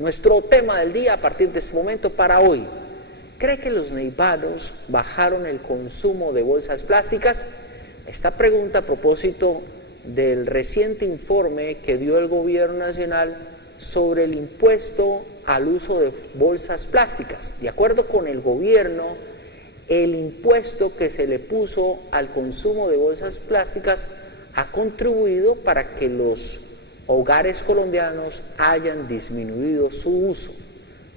Nuestro tema del día a partir de este momento para hoy: ¿cree que los neivanos bajaron el consumo de bolsas plásticas? Esta pregunta a propósito del reciente informe que dio el Gobierno Nacional sobre el impuesto al uso de bolsas plásticas. De acuerdo con el Gobierno, el impuesto que se le puso al consumo de bolsas plásticas ha contribuido para que los hogares colombianos hayan disminuido su uso.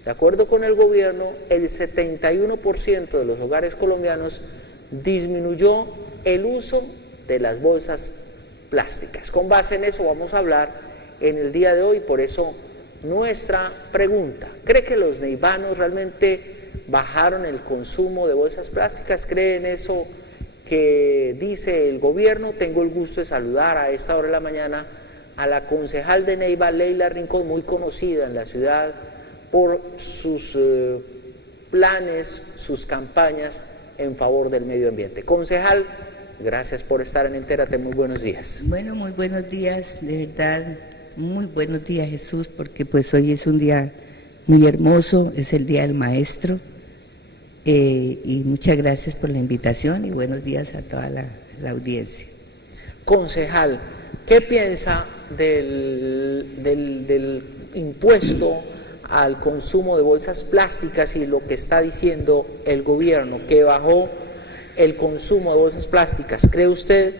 De acuerdo con el Gobierno, el 71% de los hogares colombianos disminuyó el uso de las bolsas plásticas. Con base en eso vamos a hablar en el día de hoy, por eso nuestra pregunta: ¿cree que los neivanos realmente bajaron el consumo de bolsas plásticas? ¿Cree en eso que dice el Gobierno? Tengo el gusto de saludar a esta hora de la mañana a la concejal de Neiva, Leila Rincón, muy conocida en la ciudad por sus planes, sus campañas en favor del medio ambiente. Concejal, gracias por estar en Entérate, muy buenos días. Bueno, muy buenos días, de verdad, muy buenos días, Jesús, porque pues hoy es un día muy hermoso, es el Día del Maestro, y muchas gracias por la invitación y buenos días a toda la audiencia. Concejal, ¿qué piensa del impuesto al consumo de bolsas plásticas y lo que está diciendo el Gobierno, que bajó el consumo de bolsas plásticas? ¿Cree usted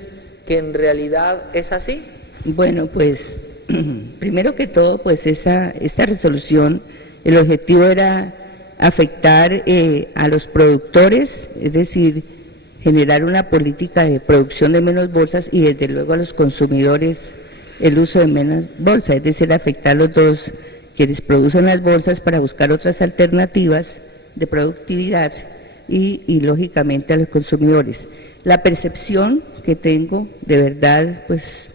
que en realidad es así? Bueno, pues primero que todo, pues esta resolución, el objetivo era afectar a los productores, es decir, generar una política de producción de menos bolsas, y desde luego a los consumidores el uso de menos bolsas, es decir, afectar a los dos, quienes producen las bolsas, para buscar otras alternativas de productividad y lógicamente a los consumidores. La percepción que tengo, de verdad, pues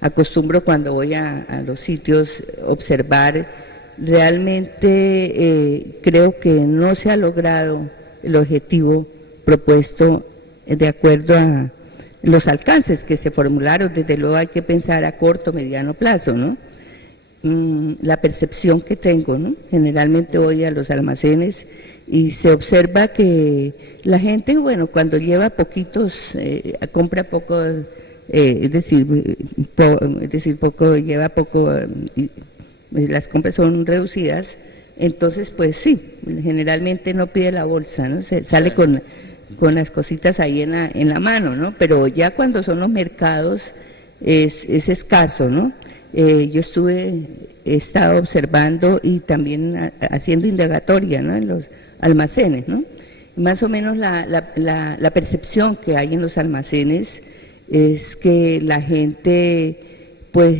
acostumbro cuando voy a los sitios observar, realmente creo que no se ha logrado el objetivo propuesto de acuerdo a los alcances que se formularon. Desde luego hay que pensar a corto, mediano plazo, ¿no? La percepción que tengo, ¿no? Generalmente voy a los almacenes y se observa que la gente, bueno, cuando lleva poquitos, compra poco, es decir, lleva poco, las compras son reducidas, entonces pues sí, generalmente no pide la bolsa, ¿no? Se sale con las cositas ahí en la mano, ¿no? Pero ya cuando son los mercados es escaso, ¿no? Yo he estado observando y también haciendo indagatoria, ¿no? En los almacenes, ¿no? Más o menos la percepción que hay en los almacenes es que la gente, pues,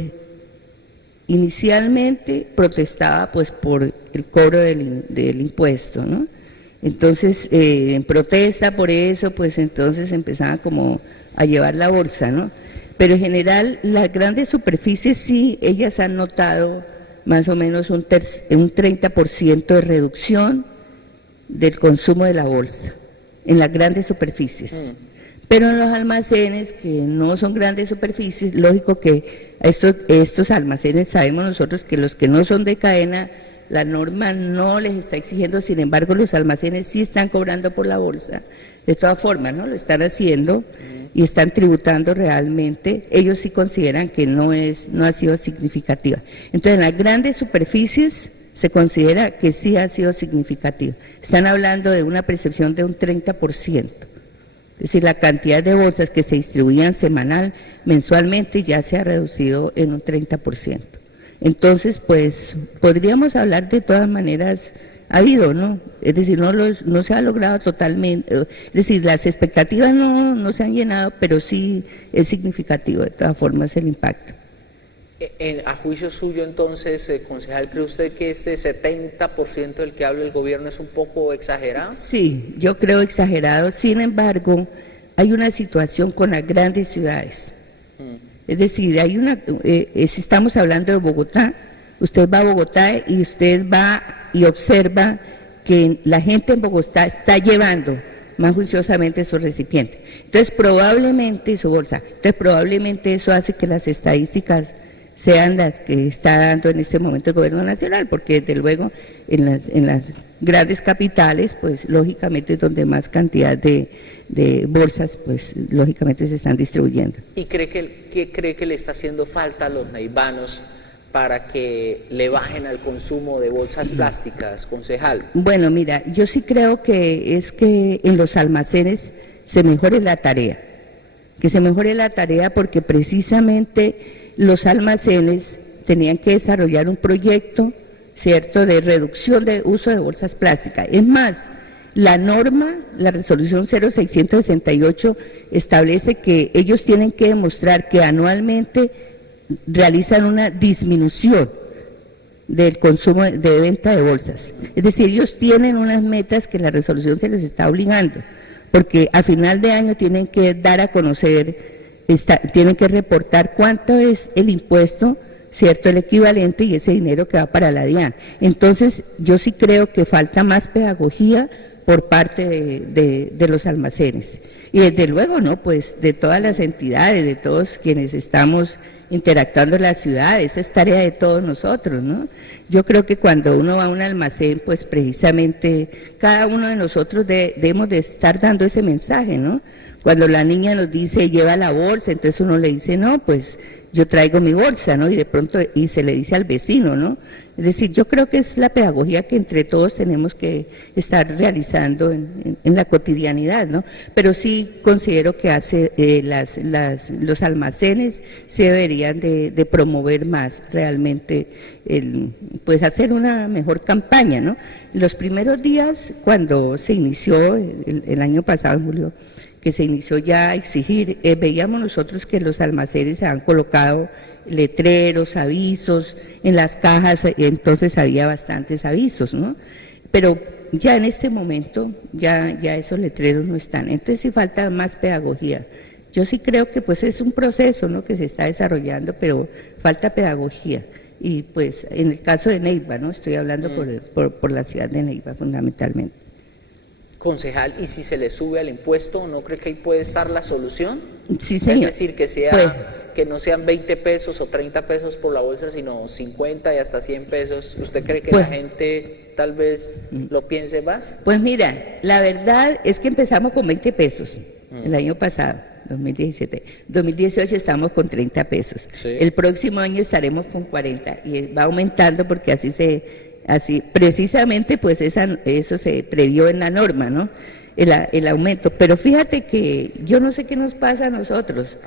inicialmente protestaba pues por el cobro del impuesto, ¿no? Entonces, en protesta por eso, pues entonces empezaban como a llevar la bolsa, ¿no? Pero en general, las grandes superficies sí, ellas han notado más o menos un 30% de reducción del consumo de la bolsa, en las grandes superficies. Pero en los almacenes, que no son grandes superficies, lógico que estos almacenes, sabemos nosotros que los que no son de cadena, la norma no les está exigiendo, sin embargo los almacenes sí están cobrando por la bolsa, de todas formas, ¿no? Lo están haciendo y están tributando realmente. Ellos sí consideran que no ha sido significativa. Entonces, en las grandes superficies se considera que sí ha sido significativa. Están hablando de una percepción de un 30%. Es decir, la cantidad de bolsas que se distribuían mensualmente ya se ha reducido en un 30%. Entonces, pues, podríamos hablar de todas maneras, ha habido, ¿no? Es decir, no se ha logrado totalmente, es decir, las expectativas no se han llenado, pero sí es significativo de todas formas el impacto. A juicio suyo, entonces, concejal, ¿cree usted que este 70% del que habla el Gobierno es un poco exagerado? Sí, yo creo exagerado. Sin embargo, hay una situación con las grandes ciudades. Es decir, si estamos hablando de Bogotá, usted va a Bogotá y usted va y observa que la gente en Bogotá está llevando más juiciosamente su recipiente. Entonces, probablemente su bolsa. Entonces, probablemente eso hace que las estadísticas sean las que está dando en este momento el gobierno nacional, porque desde luego en las grandes capitales, pues lógicamente es donde más cantidad de bolsas, pues lógicamente se están distribuyendo. ¿Y qué cree que le está haciendo falta a los neivanos para que le bajen al consumo de bolsas plásticas, concejal? Bueno, mira, yo sí creo que es que en los almacenes se mejore la tarea, porque precisamente los almacenes tenían que desarrollar un proyecto, ¿cierto?, de reducción de uso de bolsas plásticas. Es más, la norma, la resolución 0668 establece que ellos tienen que demostrar que anualmente realizan una disminución del consumo de venta de bolsas. Es decir, ellos tienen unas metas que la resolución se les está obligando, porque a final de año tienen que dar a conocer, tienen que reportar cuánto es el impuesto, ¿cierto?, el equivalente, y ese dinero que va para la DIAN. Entonces, yo sí creo que falta más pedagogía por parte de los almacenes. Y desde luego, ¿no?, pues de todas las entidades, de todos quienes estamos interactuando en la ciudad, esa es tarea de todos nosotros, ¿no? Yo creo que cuando uno va a un almacén, pues precisamente cada uno de nosotros debemos de estar dando ese mensaje, ¿no? Cuando la niña nos dice, lleva la bolsa, entonces uno le dice, no, pues yo traigo mi bolsa, ¿no? Y de pronto, y se le dice al vecino, ¿no? Es decir, yo creo que es la pedagogía que entre todos tenemos que estar realizando en la cotidianidad, ¿no? Pero sí considero que los almacenes se deberían de promover más realmente, pues hacer una mejor campaña, ¿no? Los primeros días, cuando se inició el año pasado, en julio, que se inició ya a exigir, veíamos nosotros que los almacenes se han colocado letreros, avisos, en las cajas, entonces había bastantes avisos, ¿no? Pero ya en este momento, ya esos letreros no están, entonces sí falta más pedagogía. Yo sí creo que pues es un proceso, ¿no?, que se está desarrollando, pero falta pedagogía. Y pues en el caso de Neiva, ¿no?, estoy hablando por la ciudad de Neiva fundamentalmente. Concejal, ¿y si se le sube al impuesto, no cree que ahí puede estar la solución? Sí, señor. Es decir, que no sean 20 pesos o 30 pesos por la bolsa, sino 50 y hasta 100 pesos. ¿Usted cree que la gente tal vez lo piense más? Pues mira, la verdad es que empezamos con 20 pesos el año pasado, 2017. 2018 estamos con 30 pesos. Sí. El próximo año estaremos con 40 y va aumentando porque así precisamente pues eso se previó en la norma, ¿no?, el aumento. Pero fíjate que yo no sé qué nos pasa a nosotros.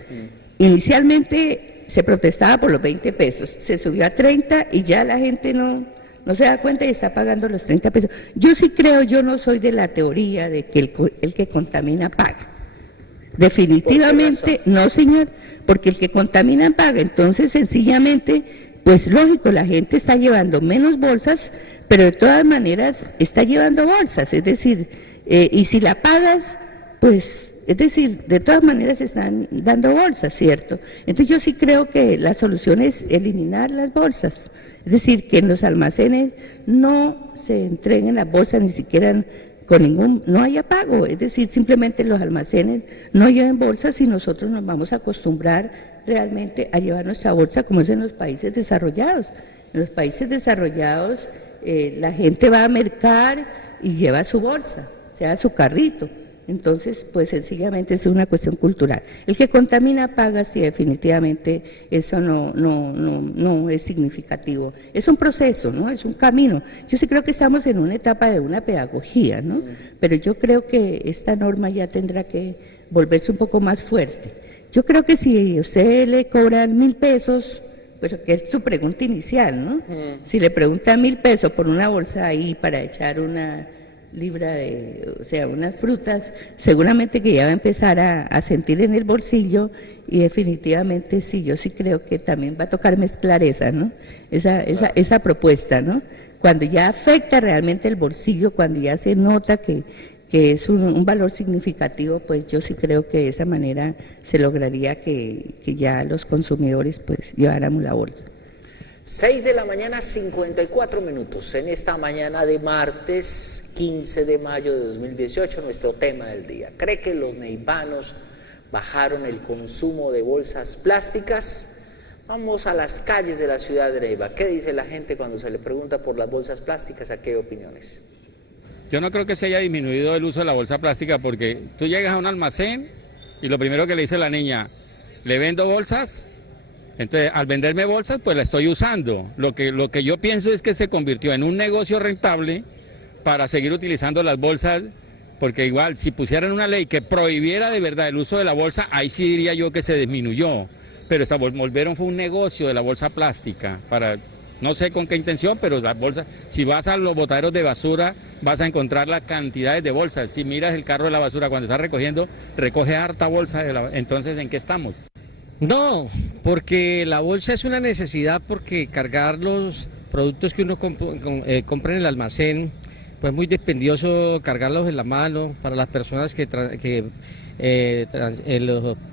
Inicialmente se protestaba por los 20 pesos, se subió a 30 y ya la gente no se da cuenta y está pagando los 30 pesos. Yo sí creo, yo no soy de la teoría de que el que contamina paga. Definitivamente no, señor, porque el que contamina paga. Entonces sencillamente, pues lógico, la gente está llevando menos bolsas, pero de todas maneras está llevando bolsas, es decir, y si la pagas, pues, es decir, de todas maneras están dando bolsas, ¿cierto? Entonces yo sí creo que la solución es eliminar las bolsas, es decir, que en los almacenes no se entreguen las bolsas ni siquiera no haya pago, es decir, simplemente los almacenes no lleven bolsas y nosotros nos vamos a acostumbrar realmente a llevar nuestra bolsa como es en los países desarrollados. En los países desarrollados la gente va a mercar y lleva su bolsa, sea su carrito. Entonces, pues sencillamente es una cuestión cultural. El que contamina paga, sí, definitivamente eso no es significativo. Es un proceso, ¿no? Es un camino. Yo sí creo que estamos en una etapa de una pedagogía, ¿no? Pero yo creo que esta norma ya tendrá que volverse un poco más fuerte. Yo creo que si a usted le cobran 1.000 pesos, pero que es su pregunta inicial, ¿no? Si le preguntan 1.000 pesos por una bolsa ahí para echar una libra unas frutas, seguramente que ya va a empezar a sentir en el bolsillo y definitivamente sí, yo sí creo que también va a tocar mezclar ¿no? Esa propuesta, ¿no? Cuando ya afecta realmente el bolsillo, cuando ya se nota que es un valor significativo, pues yo sí creo que de esa manera se lograría que ya los consumidores pues lleváramos la bolsa. 6 de la mañana, 54 minutos, en esta mañana de martes 15 de mayo de 2018, nuestro tema del día. ¿Cree que los neivanos bajaron el consumo de bolsas plásticas? Vamos a las calles de la ciudad de Neiva. ¿Qué dice la gente cuando se le pregunta por las bolsas plásticas? ¿A qué opiniones? Yo no creo que se haya disminuido el uso de la bolsa plástica, porque tú llegas a un almacén y lo primero que le dice la niña, ¿le vendo bolsas? Entonces, al venderme bolsas, pues la estoy usando. Lo que yo pienso es que se convirtió en un negocio rentable para seguir utilizando las bolsas, porque igual, si pusieran una ley que prohibiera de verdad el uso de la bolsa, ahí sí diría yo que se disminuyó. Pero volvieron fue un negocio de la bolsa plástica, para no sé con qué intención, pero las bolsas, si vas a los botaderos de basura, vas a encontrar las cantidades de bolsas. Si miras el carro de la basura cuando está recogiendo, recoge harta bolsa entonces, ¿en qué estamos? No, porque la bolsa es una necesidad, porque cargar los productos que uno compra en el almacén, pues muy dispendioso cargarlos en la mano. Para las personas que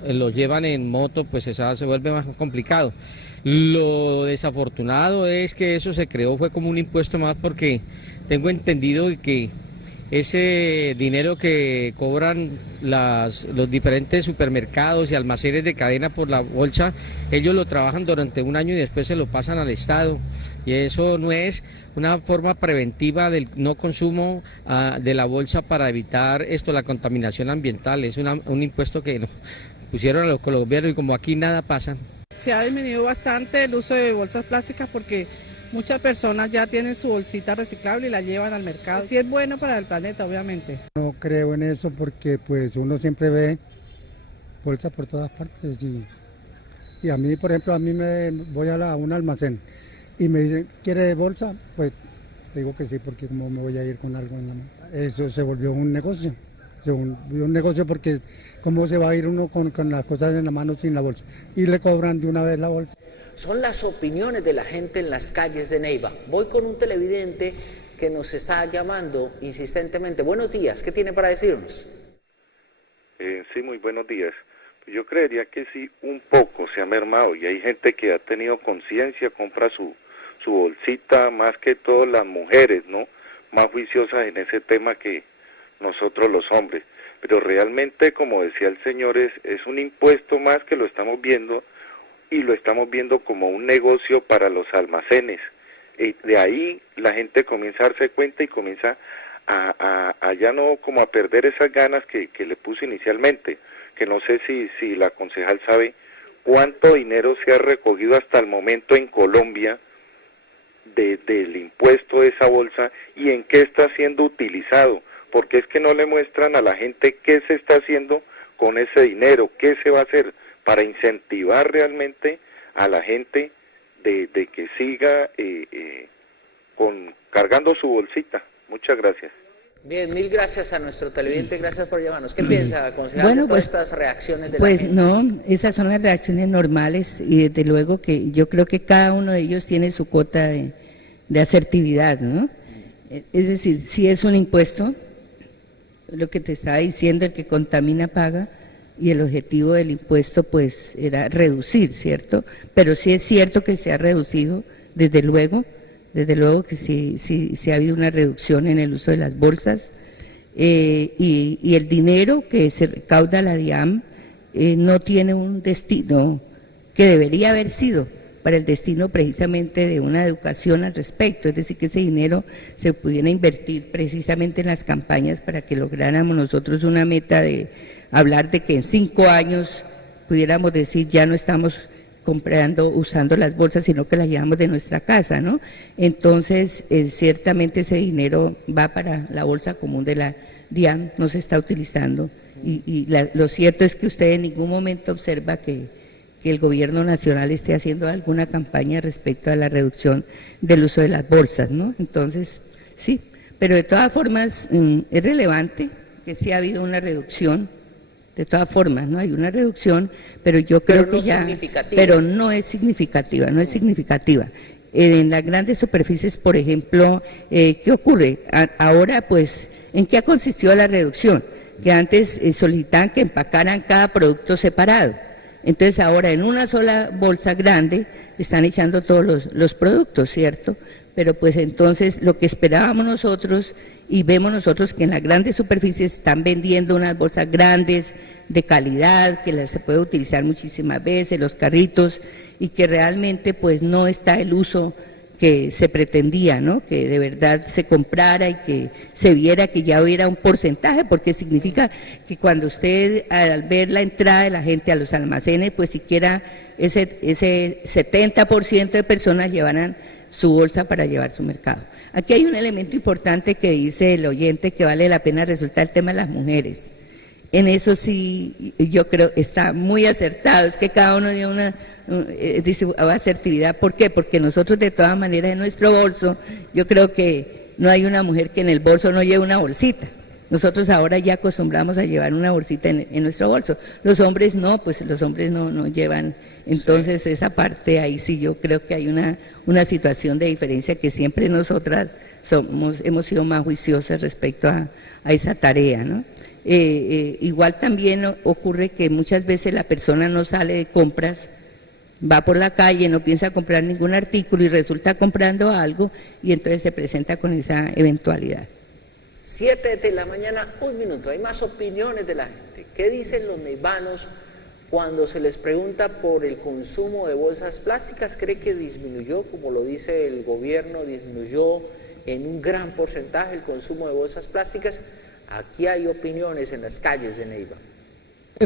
los llevan en moto, pues se vuelve más complicado. Lo desafortunado es que eso se creó, fue como un impuesto más, porque tengo entendido que ese dinero que cobran los diferentes supermercados y almacenes de cadena por la bolsa, ellos lo trabajan durante un año y después se lo pasan al Estado, y eso no es una forma preventiva del no consumo de la bolsa para evitar la contaminación ambiental. Es un impuesto que nos pusieron a los colombianos, y como aquí nada pasa. Se ha disminuido bastante el uso de bolsas plásticas, porque muchas personas ya tienen su bolsita reciclable y la llevan al mercado. Sí es bueno para el planeta, obviamente. No creo en eso, porque pues uno siempre ve bolsas por todas partes, y a mí, por ejemplo, voy a un almacén y me dicen, ¿quiere bolsa? Pues digo que sí, porque como me voy a ir con algo en la mano. Eso se volvió un negocio. Un negocio, porque cómo se va a ir uno con las cosas en la mano sin la bolsa, y le cobran de una vez la bolsa. Son las opiniones de la gente en las calles de Neiva. Voy con un televidente que nos está llamando insistentemente. Buenos días, ¿qué tiene para decirnos? Sí, muy buenos días. Yo creería que sí, un poco se ha mermado, y hay gente que ha tenido conciencia, compra su bolsita, más que todo las mujeres, ¿no? Más juiciosas en ese tema que nosotros los hombres. Pero realmente, como decía el señor, es un impuesto más que lo estamos viendo, y lo estamos viendo como un negocio para los almacenes. Y de ahí la gente comienza a darse cuenta y comienza a ya no como a perder esas ganas que le puso inicialmente, que no sé si la concejal sabe cuánto dinero se ha recogido hasta el momento en Colombia del impuesto de esa bolsa, y en qué está siendo utilizado, porque es que no le muestran a la gente qué se está haciendo con ese dinero, qué se va a hacer para incentivar realmente a la gente de que siga cargando su bolsita. Muchas gracias. Bien, mil gracias a nuestro televidente, gracias por llamarnos. ¿Qué piensa, concejal, de todas estas reacciones de la gente? Pues no, esas son las reacciones normales, y desde luego que yo creo que cada uno de ellos tiene su cuota de asertividad, ¿no? Es decir, si es un impuesto, lo que te estaba diciendo, el que contamina paga, y el objetivo del impuesto pues era reducir, ¿cierto? Pero sí es cierto que se ha reducido, desde luego que sí ha habido una reducción en el uso de las bolsas, y el dinero que se recauda la DIAN no tiene un destino que debería haber sido para el destino precisamente de una educación al respecto, es decir, que ese dinero se pudiera invertir precisamente en las campañas para que lográramos nosotros una meta de hablar de que en 5 años pudiéramos decir ya no estamos usando las bolsas, sino que las llevamos de nuestra casa, ¿no? Entonces, ciertamente ese dinero va para la bolsa común de la DIAN, no se está utilizando, lo cierto es que usted en ningún momento observa que el gobierno nacional esté haciendo alguna campaña respecto a la reducción del uso de las bolsas, ¿no? Entonces, sí, pero de todas formas es relevante que sí ha habido una reducción. De todas formas, ¿no? Hay una reducción, pero yo creo que ya... Pero no es significativa, no es significativa. En las grandes superficies, por ejemplo, ¿qué ocurre? Ahora, pues, ¿en qué ha consistido la reducción? Que antes solicitaban que empacaran cada producto separado. Entonces, ahora en una sola bolsa grande están echando todos los productos, ¿cierto? pero pues entonces lo que esperábamos nosotros y vemos nosotros que en las grandes superficies están vendiendo unas bolsas grandes de calidad, que las se puede utilizar muchísimas veces, los carritos, y que realmente pues no está el uso que se pretendía, ¿no? Que de verdad se comprara y que se viera que ya hubiera un porcentaje, porque significa que cuando usted al ver la entrada de la gente a los almacenes, pues siquiera ese 70% de personas llevarán su bolsa para llevar su mercado. Aquí hay un elemento importante que dice el oyente que vale la pena resaltar, el tema de las mujeres. En eso sí, yo creo está muy acertado, es que cada uno dio una dice asertividad. ¿Por qué? Porque nosotros de todas maneras en nuestro bolso, yo creo que no hay una mujer que en el bolso no lleve una bolsita. Nosotros ahora ya acostumbramos a llevar una bolsita en nuestro bolso. Los hombres no, pues los hombres no llevan. Entonces sí, esa parte ahí sí yo creo que hay una situación de diferencia que siempre nosotras hemos sido más juiciosas respecto a esa tarea, ¿no? Igual también ocurre que muchas veces la persona no sale de compras, va por la calle, no piensa comprar ningún artículo y resulta comprando algo y entonces se presenta con esa eventualidad. 7 de la mañana, 1 minuto. Hay más opiniones de la gente. ¿Qué dicen los neivanos cuando se les pregunta por el consumo de bolsas plásticas? ¿Cree que disminuyó, como lo dice el gobierno, disminuyó en un gran porcentaje el consumo de bolsas plásticas? Aquí hay opiniones en las calles de Neiva.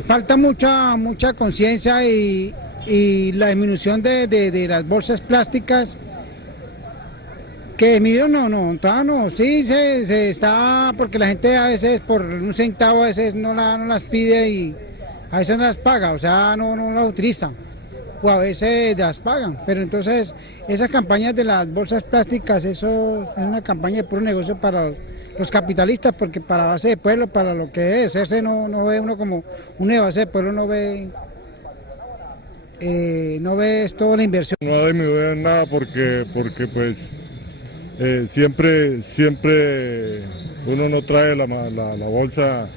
Falta mucha conciencia y la disminución de las bolsas plásticas, que disminuyó no, sí se está, porque la gente a veces por un centavo a veces no las pide y a veces no las paga, o sea, no las utiliza, o a veces las pagan, pero entonces esas campañas de las bolsas plásticas, eso es una campaña de puro negocio para los capitalistas, porque para base de pueblo, para lo que es hacerse, no ve uno como una base de pueblo, no ve toda la inversión. No ha disminuido en nada porque pues siempre uno no trae la bolsa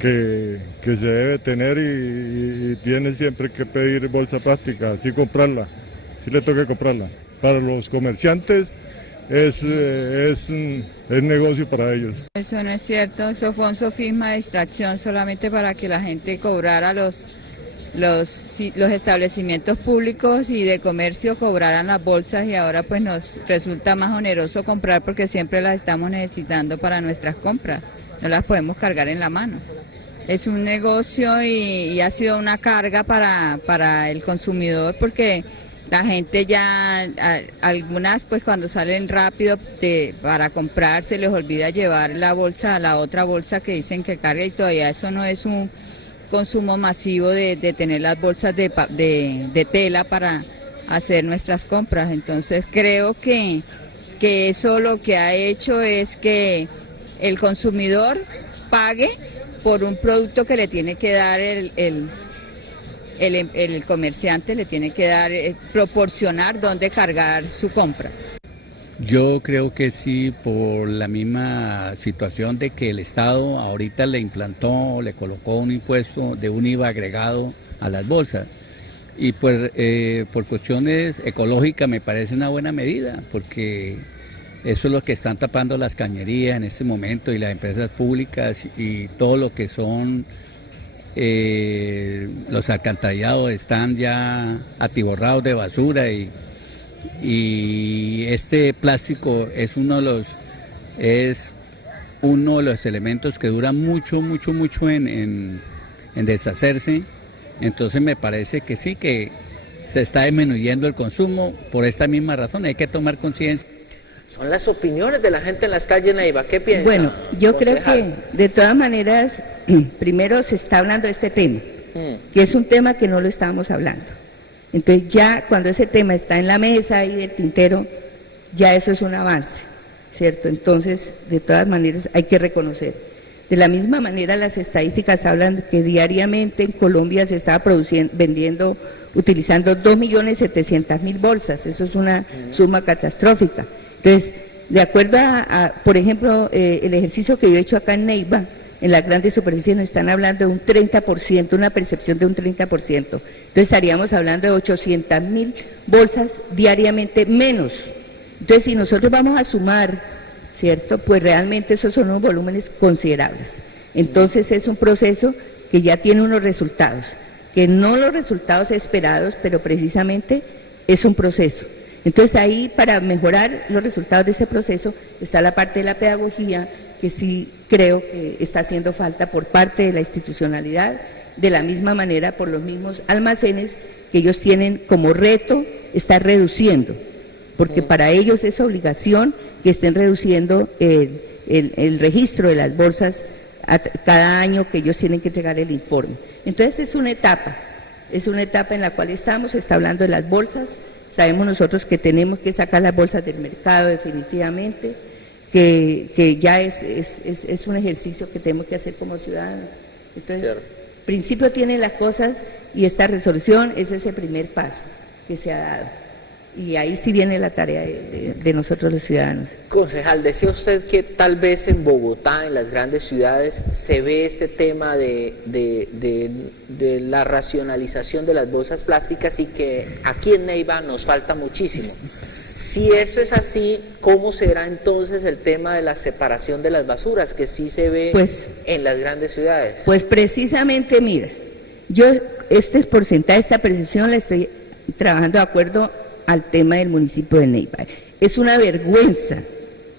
que se debe tener y tiene siempre que pedir bolsa plástica, así comprarla, sí le toca comprarla. Para los comerciantes es negocio para ellos. Eso no es cierto, eso fue un sofisma de distracción solamente para que la gente cobrara los establecimientos públicos y de comercio cobraran las bolsas, y ahora pues nos resulta más oneroso comprar porque siempre las estamos necesitando para nuestras compras, no las podemos cargar en la mano. Es un negocio y ha sido una carga para el consumidor, porque la gente ya, algunas pues cuando salen rápido para comprar se les olvida llevar la otra bolsa que dicen que carga, y todavía eso no es un consumo masivo de tener las bolsas de tela para hacer nuestras compras. Entonces creo que eso lo que ha hecho es que el consumidor pague por un producto que le tiene que dar el comerciante, le tiene que dar, proporcionar dónde cargar su compra. Yo creo que sí, por la misma situación de que el Estado ahorita le colocó un impuesto de un IVA agregado a las bolsas. Y pues por cuestiones ecológicas me parece una buena medida, porque eso es lo que están tapando las cañerías en este momento y las empresas públicas, y todo lo que son los alcantarillados están ya atiborrados de basura, y este plástico es uno de los elementos que dura mucho en deshacerse. Entonces me parece que sí, que se está disminuyendo el consumo por esta misma razón. Hay que tomar conciencia. Son las opiniones de la gente en las calles, Neiva. ¿Qué piensa? Bueno, yo creo que de todas maneras, primero se está hablando de este tema, que es un tema que no lo estábamos hablando. Entonces ya cuando ese tema está en la mesa y del tintero, ya eso es un avance, ¿cierto? Entonces, de todas maneras, hay que reconocer. De la misma manera, las estadísticas hablan de que diariamente en Colombia se estaba utilizando 2.700.000 bolsas. Eso es una suma catastrófica. Entonces, de acuerdo por ejemplo, el ejercicio que yo he hecho acá en Neiva, en las grandes superficies nos están hablando de un 30%, una percepción de un 30%. Entonces estaríamos hablando de 800.000 bolsas diariamente menos Entonces, si nosotros vamos a sumar, ¿cierto? Pues realmente esos son unos volúmenes considerables. Entonces es un proceso que ya tiene unos resultados, que no los resultados esperados, pero precisamente es un proceso. Entonces ahí, para mejorar los resultados de ese proceso, está la parte de la pedagogía, que sí creo que está haciendo falta por parte de la institucionalidad, de la misma manera por los mismos almacenes que ellos tienen como reto estar reduciendo, porque para ellos es obligación que estén reduciendo el registro de las bolsas cada año que ellos tienen que entregar el informe. Entonces es una etapa en la cual estamos, se está hablando de las bolsas, sabemos nosotros que tenemos que sacar las bolsas del mercado definitivamente, que ya es un ejercicio que tenemos que hacer como ciudadanos. Entonces, claro, principio tienen las cosas y esta resolución es ese primer paso que se ha dado. Y ahí sí viene la tarea de nosotros los ciudadanos. Concejal, decía usted que tal vez en Bogotá, en las grandes ciudades, se ve este tema de la racionalización de las bolsas plásticas y que aquí en Neiva nos falta muchísimo. Si eso es así, ¿cómo será entonces el tema de la separación de las basuras, que sí se ve en las grandes ciudades? Pues precisamente, mira, yo este porcentaje, esta percepción la estoy trabajando de acuerdo al tema del municipio de Neiva. Es una vergüenza,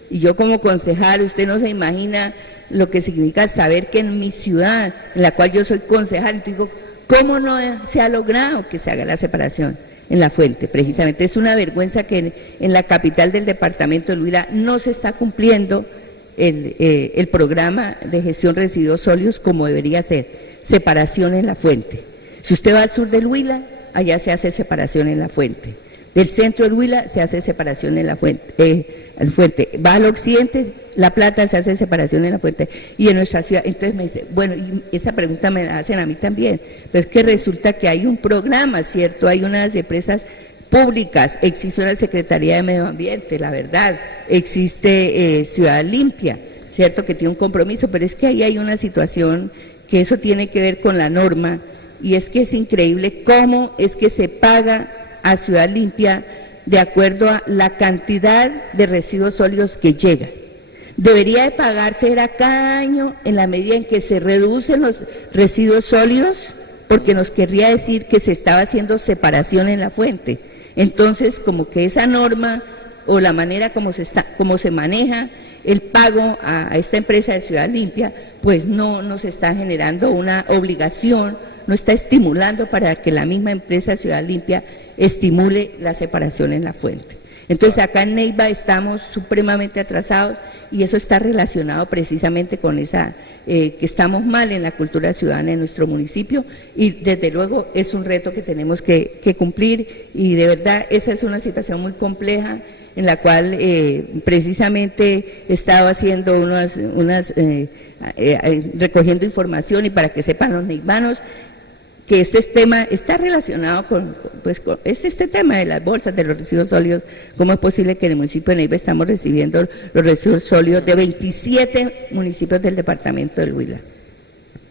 y yo como concejal, usted no se imagina lo que significa saber que en mi ciudad, en la cual yo soy concejal, digo, ¿cómo no se ha logrado que se haga la separación en la fuente? Precisamente es una vergüenza que en la capital del departamento de Huila no se está cumpliendo el programa de gestión de residuos sólidos como debería ser, separación en la fuente. Si usted va al sur del Huila, allá se hace separación en la fuente. Del centro del Huila se hace separación en la fuente, va al occidente, La Plata se hace separación en la fuente, y en nuestra ciudad. Entonces me dice, bueno, y esa pregunta me la hacen a mí también, pero es que resulta que hay un programa, ¿cierto? Hay unas empresas públicas, existe una Secretaría de Medio Ambiente, la verdad, existe Ciudad Limpia, ¿cierto? Que tiene un compromiso, pero es que ahí hay una situación que eso tiene que ver con la norma, y es que es increíble cómo es que se paga a Ciudad Limpia de acuerdo a la cantidad de residuos sólidos que llegan. Debería de pagarse cada año en la medida en que se reducen los residuos sólidos, porque nos querría decir que se estaba haciendo separación en la fuente. Entonces, como que esa norma o la manera como se maneja el pago a esta empresa de Ciudad Limpia, pues no nos está generando una obligación, no está estimulando para que la misma empresa Ciudad Limpia estimule la separación en la fuente. Entonces acá en Neiva estamos supremamente atrasados y eso está relacionado precisamente con esa, que estamos mal en la cultura ciudadana en nuestro municipio, y desde luego es un reto que tenemos que cumplir, y de verdad esa es una situación muy compleja en la cual precisamente he estado haciendo recogiendo información, y para que sepan los neivanos que este tema está relacionado es este tema de las bolsas, de los residuos sólidos. ¿Cómo es posible que en el municipio de Neiva estamos recibiendo los residuos sólidos de 27 municipios del departamento del Huila?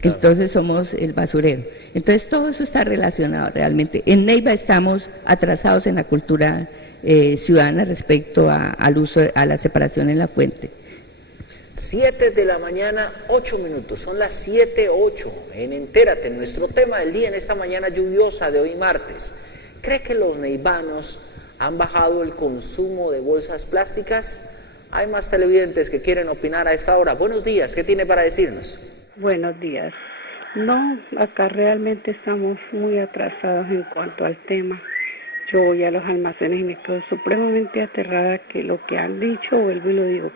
Entonces somos el basurero. Entonces todo eso está relacionado realmente. En Neiva estamos atrasados en la cultura ciudadana respecto al uso, a la separación en la fuente. 7 de la mañana, 8 minutos, son las 7:08 en Entérate, nuestro tema del día en esta mañana lluviosa de hoy martes. ¿Cree que los neivanos han bajado el consumo de bolsas plásticas? Hay más televidentes que quieren opinar a esta hora. Buenos días, ¿qué tiene para decirnos? Buenos días. No, acá realmente estamos muy atrasados en cuanto al tema. Yo voy a los almacenes y me quedo supremamente aterrada que lo que han dicho, vuelvo y lo digo,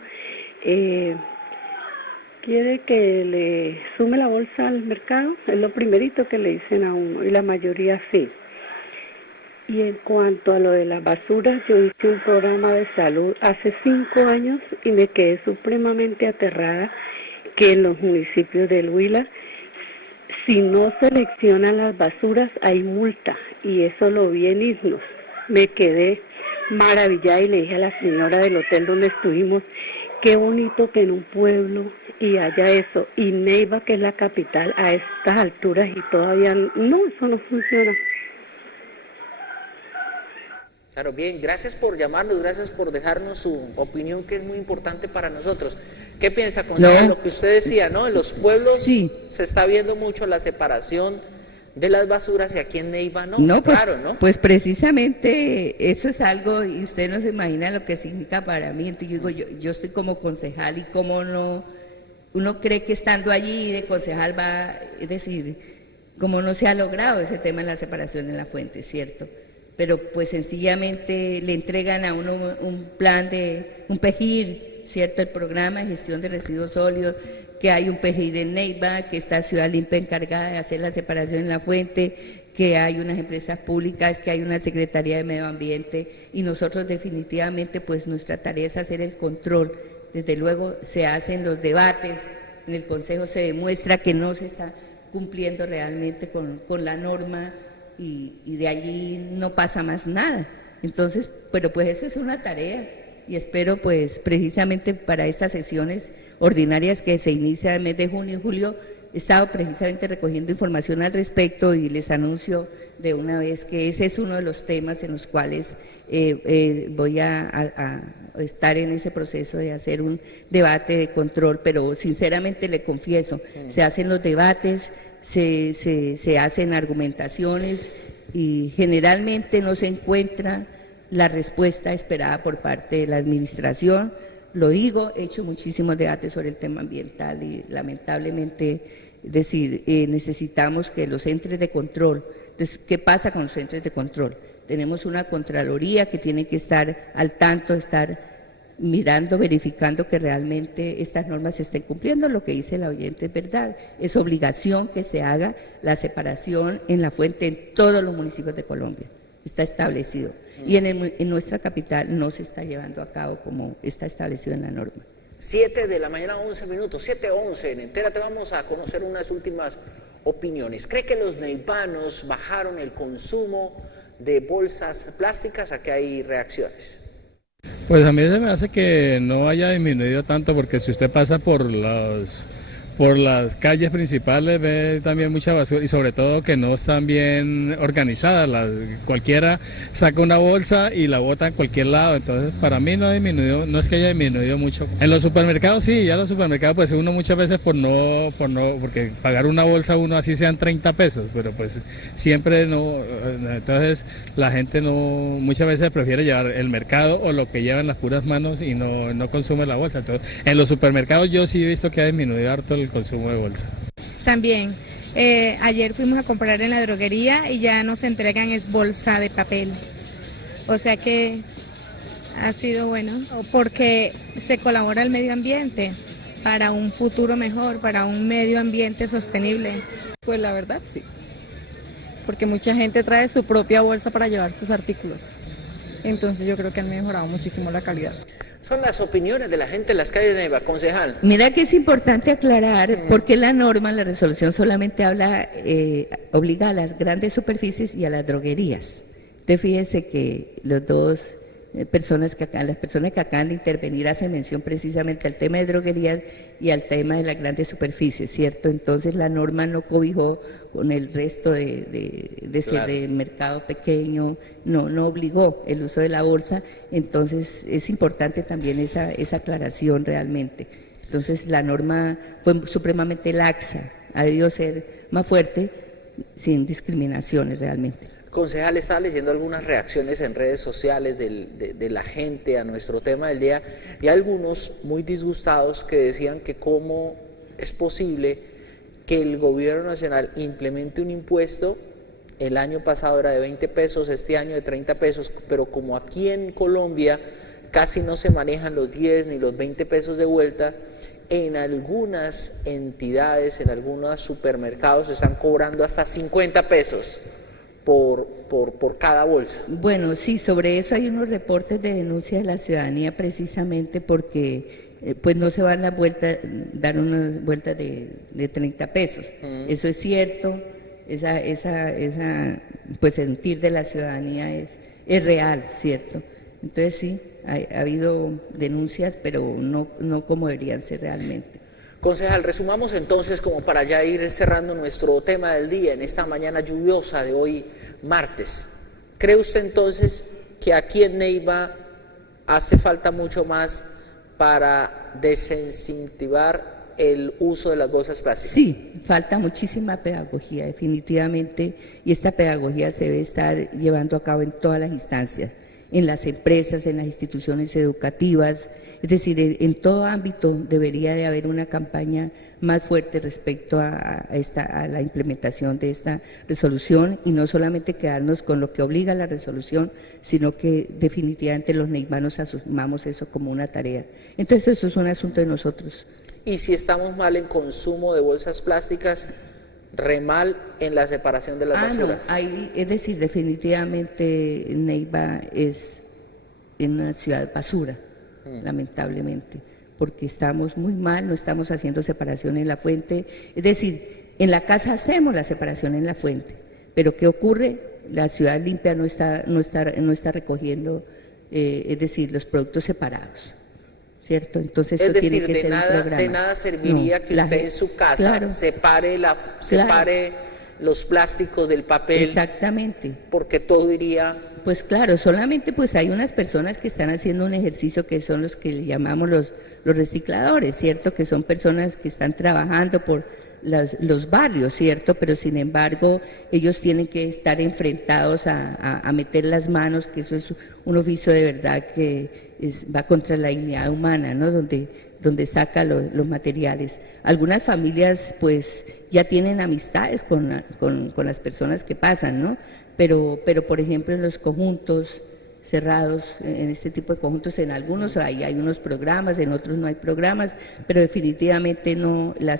quiere que le sume la bolsa al mercado, es lo primerito que le dicen a uno, y la mayoría sí. Y en cuanto a lo de las basuras, yo hice un programa de salud hace 5 años y me quedé supremamente aterrada que en los municipios del Huila, si no seleccionan las basuras, hay multa, y eso lo vi en Isnos. Me quedé maravillada y le dije a la señora del hotel donde estuvimos, qué bonito que en un pueblo y haya eso, y Neiva, que es la capital, a estas alturas, y todavía no, eso no funciona. Claro, bien, gracias por llamarnos, gracias por dejarnos su opinión, que es muy importante para nosotros. ¿Qué piensa, concejal? Lo que usted decía, ¿no? En los pueblos se está viendo mucho la separación de las basuras y aquí en Neiva no. No, pues, claro, ¿no? Pues precisamente eso es algo, y usted no se imagina lo que significa para mí. Entonces yo digo, yo estoy como concejal y cómo no, uno cree que estando allí de concejal va, es decir, como no se ha logrado ese tema de la separación en la fuente, ¿cierto? Pero pues sencillamente le entregan a uno un plan de, un PEJIR, ¿cierto? El programa de gestión de residuos sólidos, que hay un PEJIR en Neiva, que está Ciudad Limpia encargada de hacer la separación en la fuente, que hay unas empresas públicas, que hay una Secretaría de Medio Ambiente, y nosotros definitivamente pues nuestra tarea es hacer el control. Desde luego se hacen los debates, en el Consejo se demuestra que no se está cumpliendo realmente con la norma, y de allí no pasa más nada. Entonces, pero pues esa es una tarea y espero pues precisamente para estas sesiones ordinarias que se inician en el mes de junio y julio, he estado precisamente recogiendo información al respecto y les anuncio de una vez que ese es uno de los temas en los cuales voy a estar en ese proceso de hacer un debate de control, pero sinceramente le confieso, se hacen los debates, se hacen argumentaciones y generalmente no se encuentra la respuesta esperada por parte de la administración. Lo digo, he hecho muchísimos debates sobre el tema ambiental y lamentablemente, es decir, necesitamos que los entes de control, entonces, ¿qué pasa con los entes de control? Tenemos una Contraloría que tiene que estar al tanto, estar mirando, verificando que realmente estas normas se estén cumpliendo. Lo que dice la oyente es verdad, es obligación que se haga la separación en la fuente en todos los municipios de Colombia, está establecido, y en nuestra capital no se está llevando a cabo como está establecido en la norma. 7 de la mañana, 11 minutos, 7:11, en Entérate vamos a conocer unas últimas opiniones. ¿Cree que los neivanos bajaron el consumo de bolsas plásticas? Aquí hay reacciones. Pues a mí se me hace que no haya disminuido tanto, porque si usted pasa por las calles principales ve también mucha basura y sobre todo que no están bien organizadas. Cualquiera saca una bolsa y la bota en cualquier lado, entonces para mí no ha disminuido, no es que haya disminuido mucho. En los supermercados sí, ya los supermercados pues uno muchas veces porque pagar una bolsa uno así sean 30 pesos, pero pues siempre no, entonces la gente no, muchas veces prefiere llevar el mercado o lo que lleva en las puras manos y no consume la bolsa. Entonces en los supermercados yo sí he visto que ha disminuido harto el consumo de bolsa. También, ayer fuimos a comprar en la droguería y ya nos entregan es bolsa de papel, o sea que ha sido bueno porque se colabora al medio ambiente para un futuro mejor, para un medio ambiente sostenible. Pues la verdad sí, porque mucha gente trae su propia bolsa para llevar sus artículos, entonces yo creo que han mejorado muchísimo la calidad. Son las opiniones de la gente en las calles de Neiva, concejal. Mira que es importante aclarar porque la norma, la resolución solamente obliga a las grandes superficies y a las droguerías. Entonces fíjese que las personas que acaban de intervenir hacen mención precisamente al tema de droguerías y al tema de las grandes superficies, ¿cierto? Entonces la norma no cobijó con el resto de mercado pequeño, no obligó el uso de la bolsa, entonces es importante también esa aclaración realmente. Entonces la norma fue supremamente laxa, ha debido ser más fuerte, sin discriminaciones realmente. Concejal, estaba leyendo algunas reacciones en redes sociales de la gente a nuestro tema del día y algunos muy disgustados que decían que cómo es posible que el gobierno nacional implemente un impuesto, el año pasado era de 20 pesos, este año de 30 pesos, pero como aquí en Colombia casi no se manejan los 10 ni los 20 pesos de vuelta, en algunas entidades, en algunos supermercados se están cobrando hasta 50 pesos. Por cada bolsa. Bueno, sí, sobre eso hay unos reportes de denuncia de la ciudadanía precisamente porque pues no se van a dar unas vueltas de 30 pesos. Eso es cierto, esa pues sentir de la ciudadanía es real, ¿cierto? Entonces sí, ha habido denuncias, pero no como deberían ser realmente. Concejal, resumamos entonces como para ya ir cerrando nuestro tema del día en esta mañana lluviosa de hoy martes. ¿Cree usted entonces que aquí en Neiva hace falta mucho más para desincentivar el uso de las bolsas plásticas. Sí, falta muchísima pedagogía, definitivamente, y esta pedagogía se debe estar llevando a cabo en todas las instancias, en las empresas, en las instituciones educativas, es decir, en todo ámbito debería de haber una campaña más fuerte respecto a la implementación de esta resolución, y no solamente quedarnos con lo que obliga la resolución, sino que definitivamente los neivanos asumamos eso como una tarea. Entonces eso es un asunto de nosotros. Y si estamos mal en consumo de bolsas plásticas, re mal en la separación de las basuras. No, es decir, definitivamente Neiva es una ciudad basura, lamentablemente, porque estamos muy mal, no estamos haciendo separación en la fuente. Es decir, en la casa hacemos la separación en la fuente, pero ¿qué ocurre? La ciudad limpia no está recogiendo, es decir, los productos separados. ¿Cierto? Entonces es decir, tiene que ser un programa. De nada serviría que usted en su casa separe los plásticos del papel. Exactamente. Porque todo iría... Pues claro, solamente pues hay unas personas que están haciendo un ejercicio que son los que le llamamos los recicladores, ¿cierto? Que son personas que están trabajando por los barrios, ¿cierto? Pero sin embargo ellos tienen que estar enfrentados a meter las manos, que eso es un oficio de verdad que va contra la dignidad humana, ¿no? Donde saca los materiales. Algunas familias pues ya tienen amistades con las personas que pasan, ¿no? Pero por ejemplo en los conjuntos cerrados, en este tipo de conjuntos, en algunos hay unos programas, en otros no hay programas, pero definitivamente no, la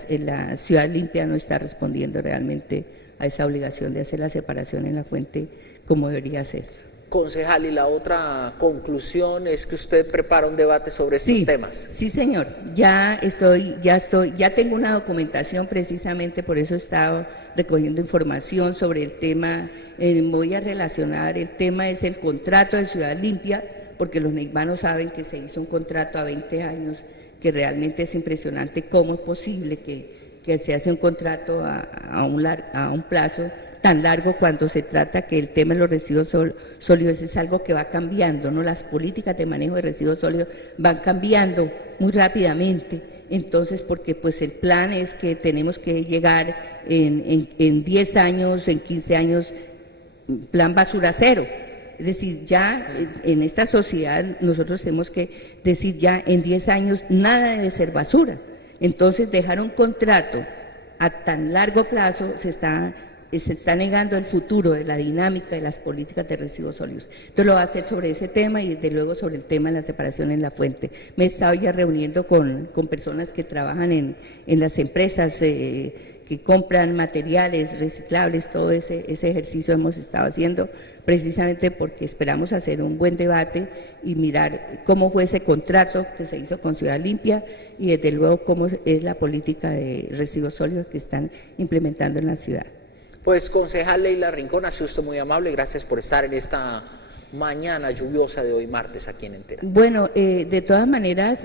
ciudad limpia no está respondiendo realmente a esa obligación de hacer la separación en la fuente como debería ser. Concejal, y la otra conclusión es que usted prepara un debate sobre estos temas. Sí, señor, ya tengo una documentación precisamente, por eso he estado recogiendo información sobre el tema. Voy a relacionar, el tema es el contrato de Ciudad Limpia, porque los neivanos saben que se hizo un contrato a 20 años, que realmente es impresionante cómo es posible que se hace un contrato a un plazo tan largo cuando se trata que el tema de los residuos sólidos es algo que va cambiando, ¿no? Las políticas de manejo de residuos sólidos van cambiando muy rápidamente. Entonces, porque pues el plan es que tenemos que llegar en 10 años, en 15 años, plan basura cero. Es decir, ya en esta sociedad nosotros tenemos que decir ya en 10 años nada debe ser basura. Entonces, dejar un contrato a tan largo plazo se está negando el futuro de la dinámica de las políticas de residuos sólidos. Entonces lo va a hacer sobre ese tema y desde luego sobre el tema de la separación en la fuente. Me he estado ya reuniendo con personas que trabajan en las empresas que compran materiales reciclables, todo ese ejercicio hemos estado haciendo precisamente porque esperamos hacer un buen debate y mirar cómo fue ese contrato que se hizo con Ciudad Limpia y desde luego cómo es la política de residuos sólidos que están implementando en la ciudad. Pues concejal Leila Rincón, ha sido usted muy amable, gracias por estar en esta mañana lluviosa de hoy martes aquí en Entera. Bueno, de todas maneras,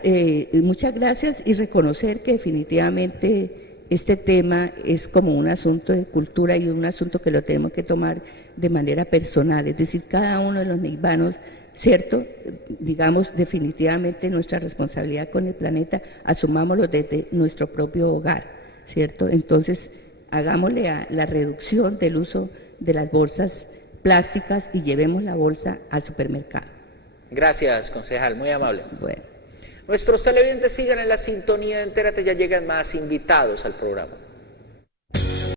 muchas gracias y reconocer que definitivamente este tema es como un asunto de cultura y un asunto que lo tenemos que tomar de manera personal, es decir, cada uno de los neivanos, ¿cierto? Digamos, definitivamente nuestra responsabilidad con el planeta, asumámoslo desde nuestro propio hogar, ¿cierto? Entonces, hagámosle a la reducción del uso de las bolsas plásticas y llevemos la bolsa al supermercado. Gracias, concejal, muy amable. Bueno. Nuestros televidentes sigan en la sintonía de Entérate, ya llegan más invitados al programa.